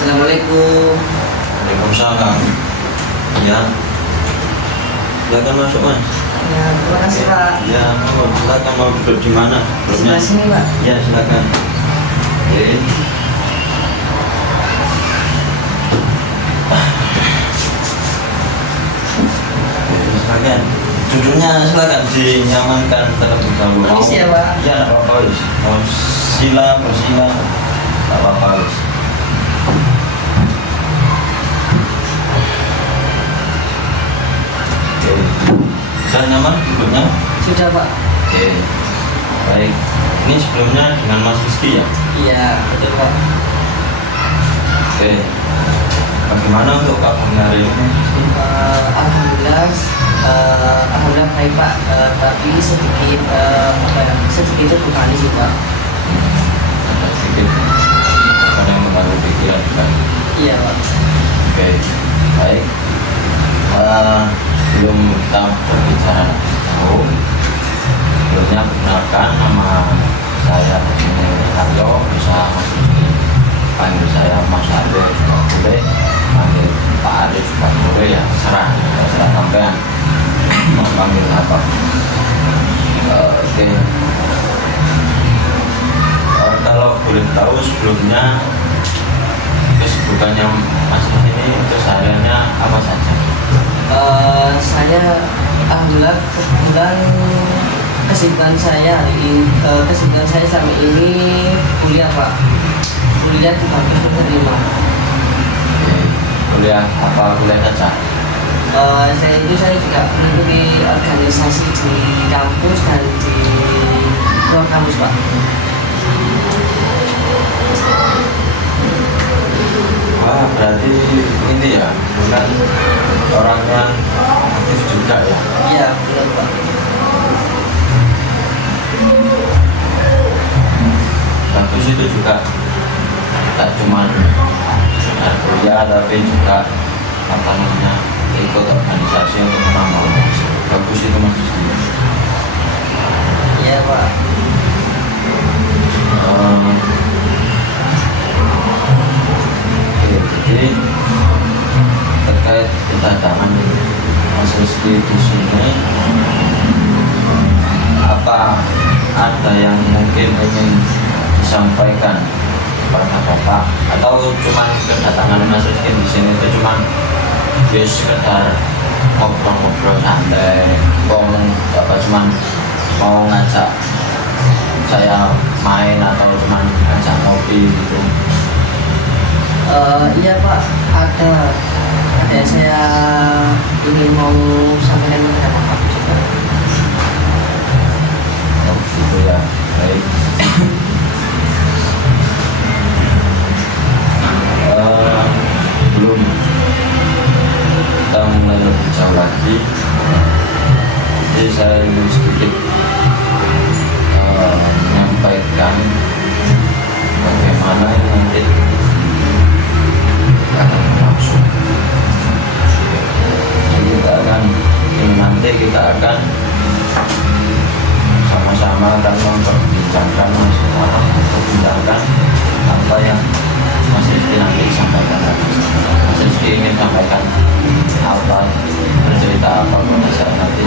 Assalamualaikum. Waalaikumsalam. Ya, silakan masuk mas. Ya, terima kasih Pak. Ya, silakan mau duduk di mana? Sebelah sini Pak. Ya, silakan. Oke. Silakan. Duduknya silakan dinyamankan terlebih dahulu. Permisi ya Pak. Ya, nggak apa-apa wis. Mau bersila, nggak apa-apa wis. Oke. Sudah nyaman duduknya? Sudah Pak. Oke. Baik. Ini sebelumnya dengan Mas Rizky ya? Iya, betul Pak. Oke. Bagaimana untuk kabarnya hari ini? Alhamdulillah, alhamdulillah baik Pak. Tapi sedikit sedikit terbebani sih Pak. Ada sedikit apa yang mengganggu pikiran kan? Iya Pak. Oke. Baik. Sebelum kita berbicara jauh, sebelumnya perkenalkan nama saya di sini Haryo, bisa Mas Rizky panggil saya Mas Haryo juga boleh, panggil Pak Arif juga boleh ya, terserah sampean mau panggil apa. Oke. Kalau boleh tahu sebelumnya kesibukannya Mas ini kesehariannya apa saja? Saya alhamdulillah kebetulan kesibukan saya selama ini kuliah Pak. Kuliah di kampus penerima. Oke. Kuliah apa kuliah saja? Saya juga mengikuti organisasi di kampus dan di luar kampus Pak. Wah, berarti ini ya, bukan orangnya aktif juga ya? Iya benar Pak. Bagus itu juga, tak cuma sekedar kuliah tapi juga apa namanya ikut organisasi untuk menambah wawasan. Bagus itu Mas Rizky. Iya Pak. Oke, jadi terkait kedatangan Mas Rizky di sini, apa ada yang mungkin ingin disampaikan kepada Bapak, atau cuma kedatangan Mas Rizky di sini itu cuma ya sekedar ngobrol-ngobrol santai, ngomong apa, cuma mau ngajak saya main atau cuma ngajak ngopi gitu? Iya Pak, ada yang saya ingin mau sampaikan kepada Bapak juga. Oh gitu ya, baik. Belum kita mulai lebih jauh lagi, jadi saya ingin sedikit menyampaikan bagaimana yang nanti akan berlangsung. Jadi kita akan sama-sama akan memperbincangkan masalah, memperbincangkan apa yang Mas Rizky nanti sampaikan. Mas Rizky ingin sampaikan apa, bercerita apa pada saat nanti.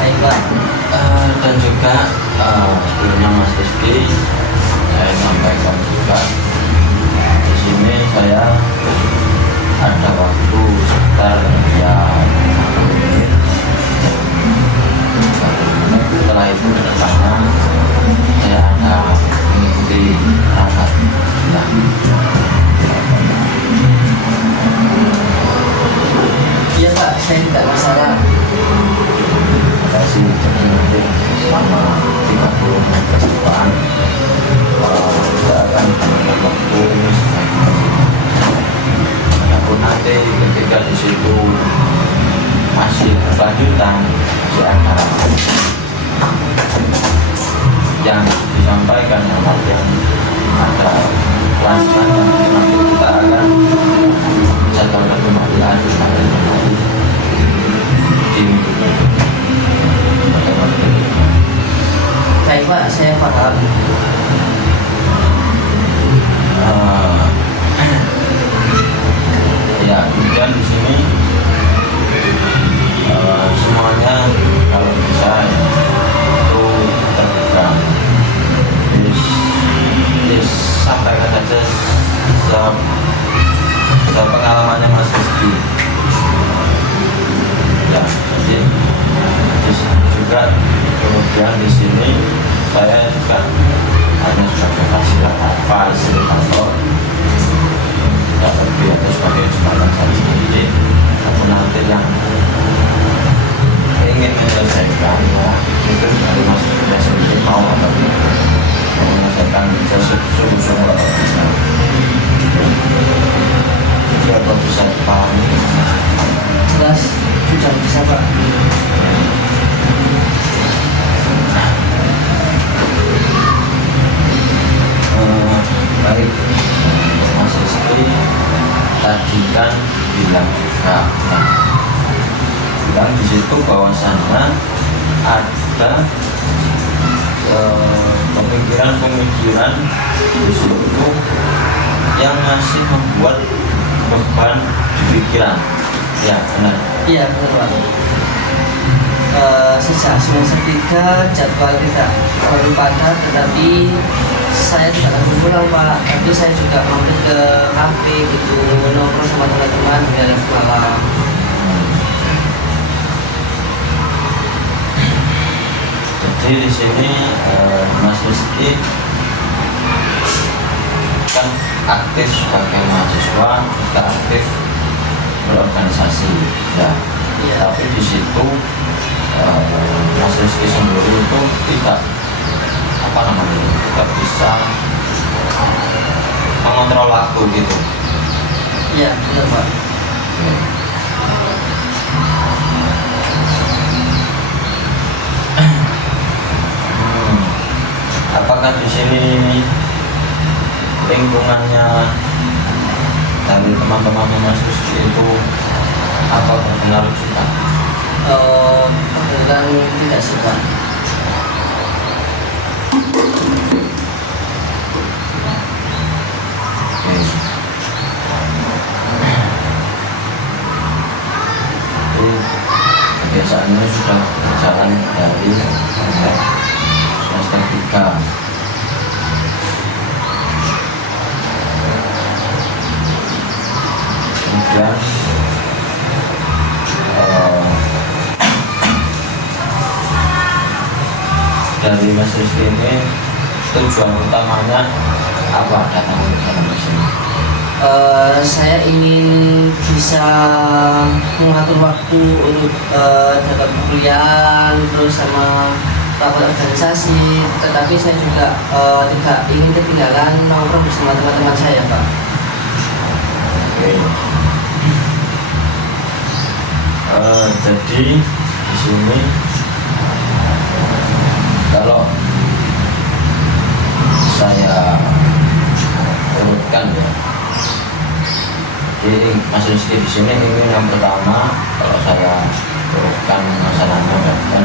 Baik Pak. Dan juga sebelumnya Mas Rizky, saya sampaikan juga di sini saya ada waktu sekitar ya 60 menit. Setelah itu kedepannya saya ada mengikuti rapat ya. Iya Pak, saya tidak masalah. Terima kasih. Jadi nanti selama 30 menit ke depan kita akan menggunakan waktu adapun nanti ketika di situ masih berlanjutan, masih ada yang disampaikan yang ada kelanjutan, nanti kita akan jadwalkan kembali lagi sampai kembali di minggu berikutnya. Baik Pak, saya paham. Ya, kemudian di sini semuanya kalau bisa ya, itu terbuka. Yes, sampaikan saja pengalamannya Mas Rizky. Ya, jadi juga kemudian di sini saya juga hanya sebagai fasilitator, tidak lebih atau sebagai jembatan saja. Jadi aku nanti yang ingin menyelesaikan ya itu dari Mas Rizky mau atau tidak menyelesaikan sungguh-sungguh atau tidak. Jadi apa bisa dipahami? Jelas sudah bisa Pak. Baik, Mas Rizky tadi kan bilang juga bilang di situ bahwasannya ada pemikiran di situ yang masih membuat beban di pikiran. Ya benar. Iya benar Pak. Sejak semester 3 jadwal tidak baru padat, tetapi saya tidak langsung pulang Pak, tapi saya juga mampir ke kafe gitu, nongkrong sama teman-teman biar malam. Jadi di sini Mas Rizky kan aktif sebagai mahasiswa, juga aktif berorganisasi, ya. Iya. Tapi di situ Mas Rizky sendiri itu tidak tidak bisa mengontrol waktu gitu. Iya benar Pak. Apakah di sini lingkungannya dari teman-teman Mas Rizky itu apa berpengaruh juga? Kebetulan tidak sih Pak. Oke. Jadi kebiasaannya sudah berjalan dari semester 3. Kemudian dari Mas Rizky ini tujuan utamanya apa datang ke sini? Saya ingin bisa mengatur waktu untuk dapat kuliah terus sama rapat organisasi, tetapi saya juga tidak ingin ketinggalan nongkrong bersama teman-teman saya Pak. Oke. Jadi di sini kalau saya urutkan ya, jadi Mas Rizky di sini ingin yang pertama kalau saya urutkan masalahnya kan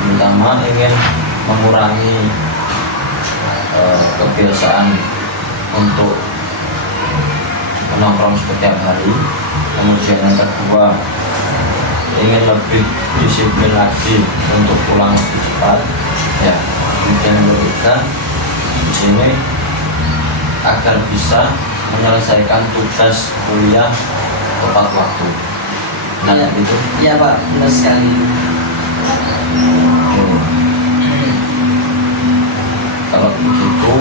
pertama ingin mengurangi kebiasaan untuk menongkrong setiap hari. Kemudian yang kedua ingin lebih disiplin lagi untuk pulang lebih cepat ya. Kemudian yang ketiga di sini agar bisa menyelesaikan tugas kuliah tepat waktu. Nah Iya. itu Iya Pak, benar sekali. kalau begitu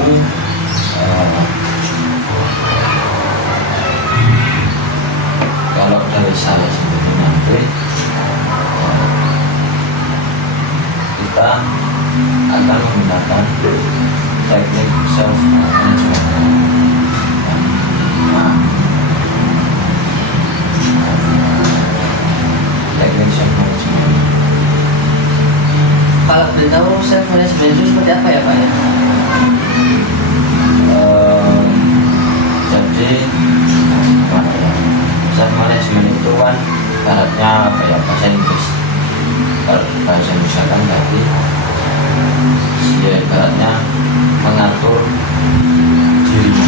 kalau dari saya sendiri nanti kita akan menggunakan teknik self management. Nah, teknik self management. Kalau boleh tahu self management itu seperti apa ya Pak ya? Jadi self management itu kan baratnya apa ya, bahasa Inggris. Kalau bahasa Indonesia kan tadi ya ibaratnya mengatur diri,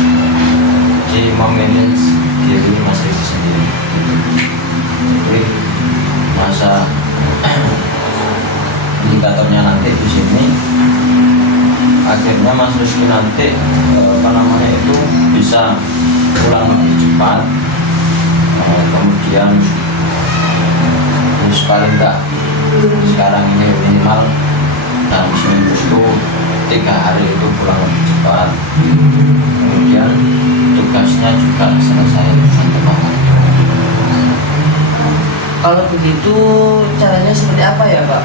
jadi memanage diri Mas Rizky sendiri. Jadi masa indikatornya nanti di sini akhirnya Mas Rizky nanti itu bisa pulang lebih cepat, kemudian terus paling enggak sekarang ini minimal dalam seminggu itu 3 hari itu pulang lebih cepat, kemudian tugasnya juga selesai dengan tepat. Kalau begitu caranya seperti apa ya Pak?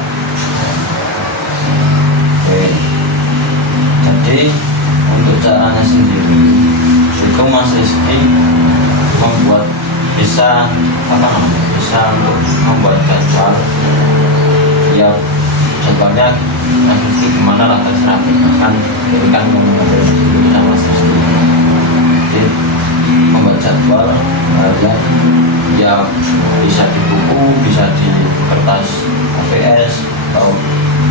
Oke. Jadi untuk caranya sendiri itu Mas Rizky bisa untuk membuat jadwal. Ya jadwalnya Mas Rizky gimana lah terserah, kan ini kan sama Mas Rizky. Jadi membuat jadwal ya bisa di buku, bisa di kertas APS atau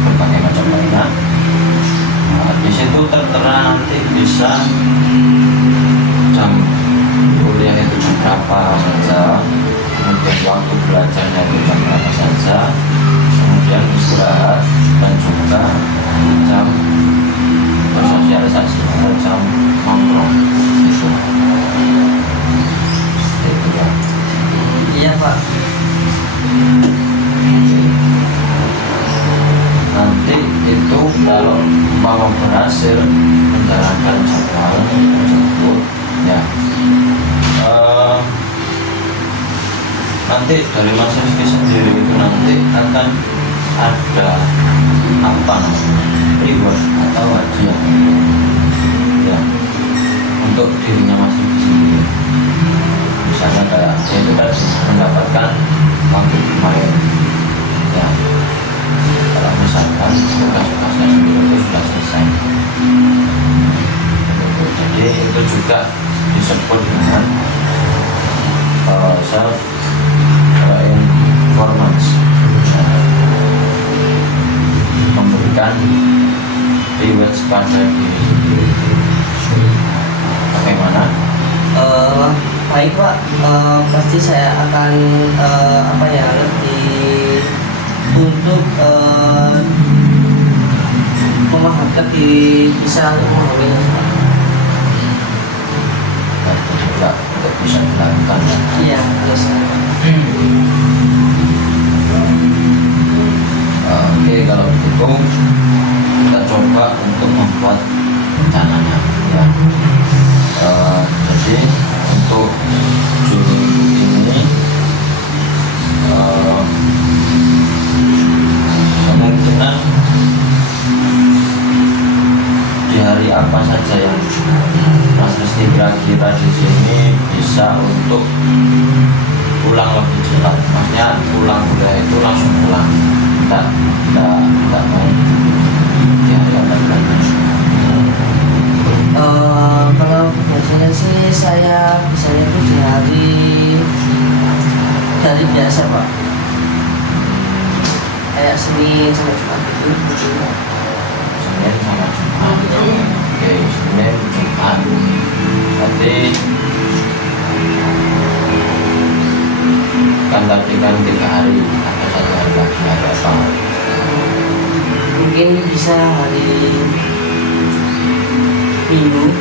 berbagai macam lainnya. Di situ tertera nanti bisa jam kuliah itu jam berapa saja, kemudian waktu belajarnya itu jam berapa saja, kemudian istirahat dan juga jam bersosialisasi atau jam nongkrong itu. Itu ya. Iya Pak. Nanti itu kalau mau berhasil menjalankan jadwal tersebut ya nanti dari Mas Rizky sendiri itu nanti akan ada reward atau hadiah ya untuk dirinya Mas Rizky sendiri. Misalnya kayak itu tadi mendapatkan waktu bermain ya, kalau misalkan tugas-tugasnya sendiri itu sudah selesai. Jadi itu juga disebut dengan self performance, memberikan reward pada diri sendiri. Bagaimana? Baik Pak, pasti saya akan lebih untuk memahamkan diri bisa untuk memahaminya. Juga untuk bisa dilakukan. Iya, terus. Oke, kalau begitu kita coba untuk membuat rencananya ya. Jadi untuk Juni ini kemungkinan di hari apa saja yang Mas Rizky kira-kira di sini bisa untuk pulang lebih cepat. Maksudnya pulang kuliah itu langsung pulang, tidak mau di hari apa bulannya. Kalau biasanya sih saya bisanya itu di hari biasa Pak, kayak Senin sampai Jumat itu. Senin sama Jumat. Oke, Senin Jumat. Berarti kan tadi kan 3 hari, ada 1 hari lagi, hari apa? Mungkin bisa hari Minggu.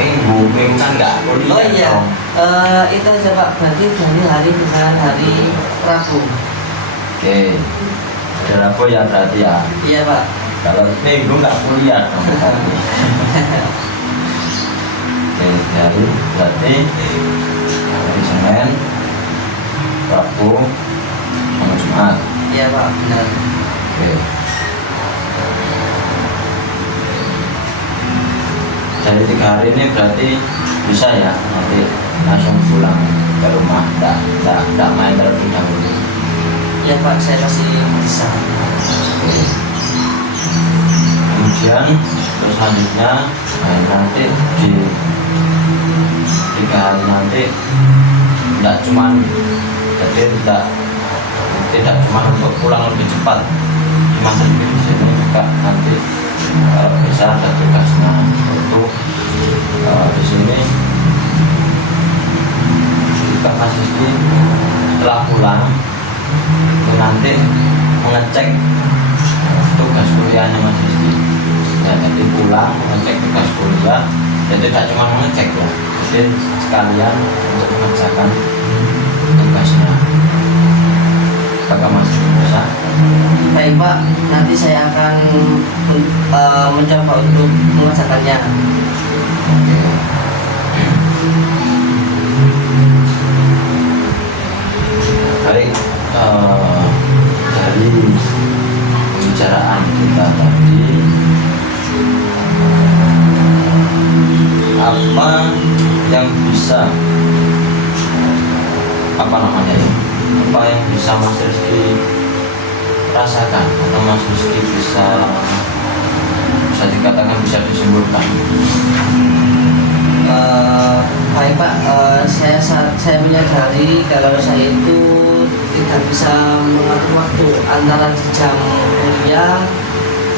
Minggu kan nggak kuliah. Oh iya, itu aja Pak. Berarti dari hari dengan hari Rabu. Oke, hari Rabu ya berarti ya. Iya Pak. Kalau Minggu nggak kuliah dong. Oke, jadi berarti hari Senin, Rabu, sama Jumat. Iya Pak, benar. Oke. Dari 3 hari ini berarti bisa ya nanti langsung pulang ke rumah, tidak main terlebih dahulu. Iya Pak, saya masih bisa. Oke. Kemudian terus selanjutnya nanti di 3 hari nanti tidak cuma tidak cuma untuk pulang lebih cepat, Mas Rizky di sini juga nanti kalau bisa ada tugasnya itu di sini mengecek tugas kuliahnya Mas Rizky. Ya, jadi pulang mengecek tugas kuliah, jadi tidak cuma mengecek ya, jadi sekalian untuk mengerjakan tugasnya. Apakah Mas bisa? Baik Pak, nanti saya akan mencoba untuk mengerjakannya. Oke. Baik, dari pembicaraan kita tadi, apa yang bisa apa yang bisa Mas Rizky rasakan atau Mas Rizky bisa dikatakan bisa disimpulkan? Baik Pak, saya menyadari kalau saya itu tidak bisa mengatur waktu antara di jam kuliah,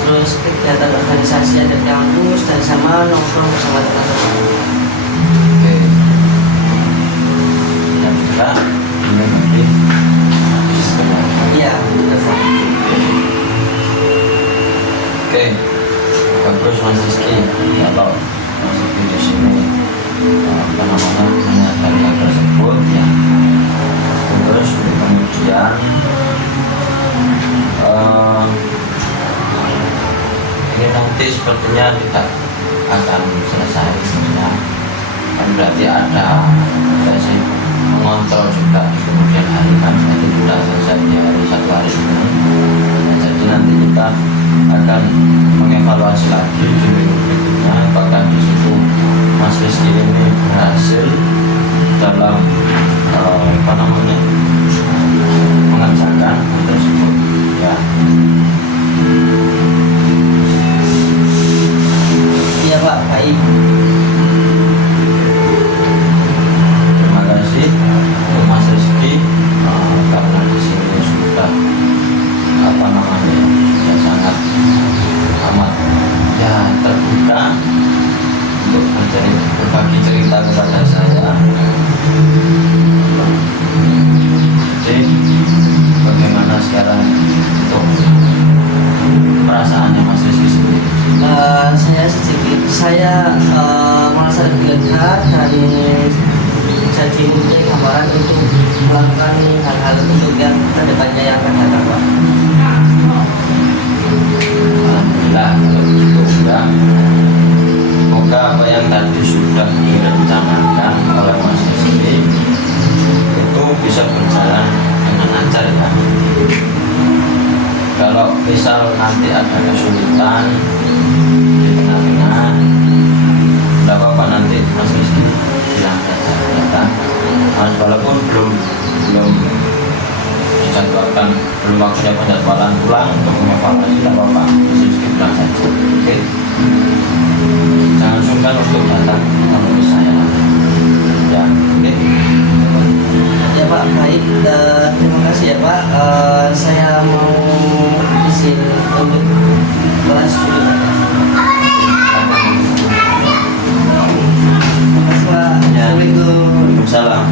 terus kegiatan organisasi ada di kampus, dan sama nongkrong bersama teman-teman. Oke. Dan juga ini mungkin Iya, betul. oke, bagus Mas Rizky. Kalau Mas Rizky di sini menyadari hal tersebut ya, terus kemudian ini nanti sepertinya tidak akan selesai ya. Kan berarti ada sesi mengontrol juga di kemudian hari kan, jadi tidak selesai di satu hari ini. Nah, jadi nanti kita akan mengevaluasi lagi di minggu berikutnya, apakah di situ Mas Rizky ini berhasil dalam mengerjakan hal tersebut ya. Iya Pak, baik. Terima kasih untuk Mas Rizky karena di sini sudah sudah sangat amat ya terbuka untuk berbagi cerita kepada saya. Jadi bagaimana sekarang untuk perasaannya Mas Rizky sendiri? Saya merasa lebih lega dan jadi mempunyai gambaran untuk melakukan hal-hal untuk yang kedepannya yang akan datang Pak. Alhamdulillah kalau begitu ya. Semoga apa yang tadi sudah direncanakan oleh Mas Rizky itu bisa berjalan dengan lancar ya. Kalau misal nanti ada kesulitan di tengah-tengah, tidak apa-apa, nanti Mas Rizky bilang saja ya kan. Mas, walaupun belum dijadwalkan, belum waktunya penjadwalan pulang untuk mengevaluasi, tidak apa-apa, Mas Rizky bilang saja. Oke, jangan sungkan untuk datang menemui saya ya. Oke. Ya Pak, baik. Terima kasih ya Pak. Saya mau izin untuk kelas dulu. Terima kasih Pak. Ya. Assalamualaikum. Waalaikumsalam.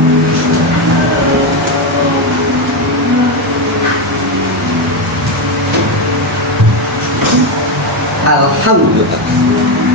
Alhamdulillah.